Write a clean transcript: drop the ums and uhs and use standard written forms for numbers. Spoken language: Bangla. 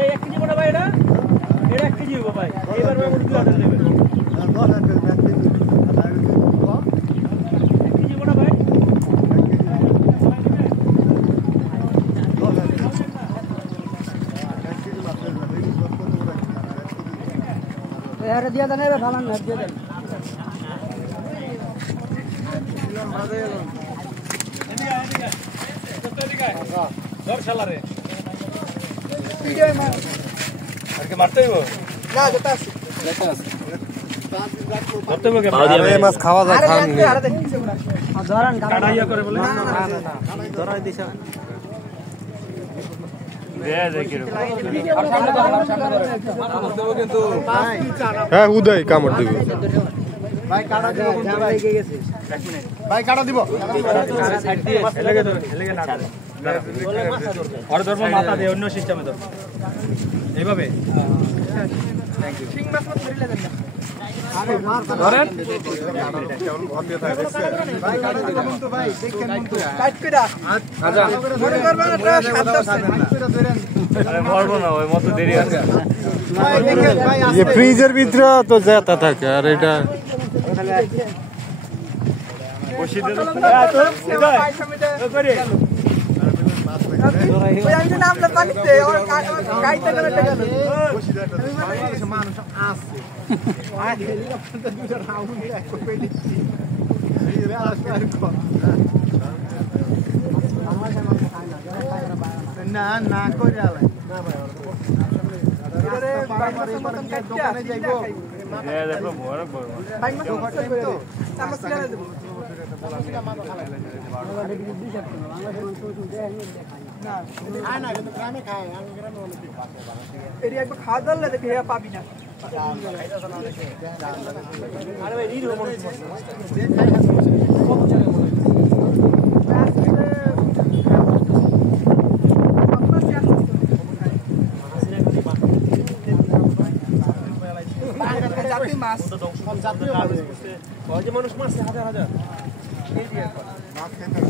এই 1 কেজি বড় ভাই এটা 1 কেজি হবে ভাই এবার ভাই 2000 নেবেন 1 কেজি বড় ভাই এর দিয়া দেন এবার ভালো না দিয়ে দেন ধর শালারে ভিডিও মার আর কি মারতে হইব না যেটা আছে ধরতে হবে আরে মাছ খাওয়া যায় খান নি ধরান কাটাইয়া করে বলে না ধরাই দিছ হ্যাঁ উদয় কামড় দিবে ভাই কাটা দিব ভাই গেছে 1 মিনিট ভাই কাটা দিব সাইড দিয়ে এলাকে না আর ধর্ম মাথা দে অন্য সিস্টেমে ধর এইভাবে থ্যাংক ইউ সিং মাছ ধরিলে দেন না আরে মার ধরেন ভাই কাটা দিব তো ভাই দেখেন কিন্তু কাট কইরা আচ্ছা মনে করবেন এটা সাত আছে ধরেন আরে মরবো না ওই মত দেরি আছে ভাই দেখেন ভাই ये फ्रीजर ভিতরে তো যেটা থাকে আর এটা বসি দে তো করে ওই আমি নামটা পানিতে ওর কাইতে করে গেল বসি দে মানুষ আছে আয় হেলিকপ্টারটা দুটো রাউন্ড এক করে দিচ্ছি এই রে আসলে কর না না কই যাবে না ভাই আরে বাড়ি মতন দোকানে যাইবো এ দেখো বড় বড় ভাই মত তো আমরা সিলা দেব না না কিন্তু গ্রামে খায় আমি গ্রামে অনেক এরি একবার খাওয়া দাওয়া দেখে পাবি না আরে ভাই রিল মনে মাছ সব জাতীয় মানুষ মাছ হাজার হাজার এই দিয়ে মাছ খেতে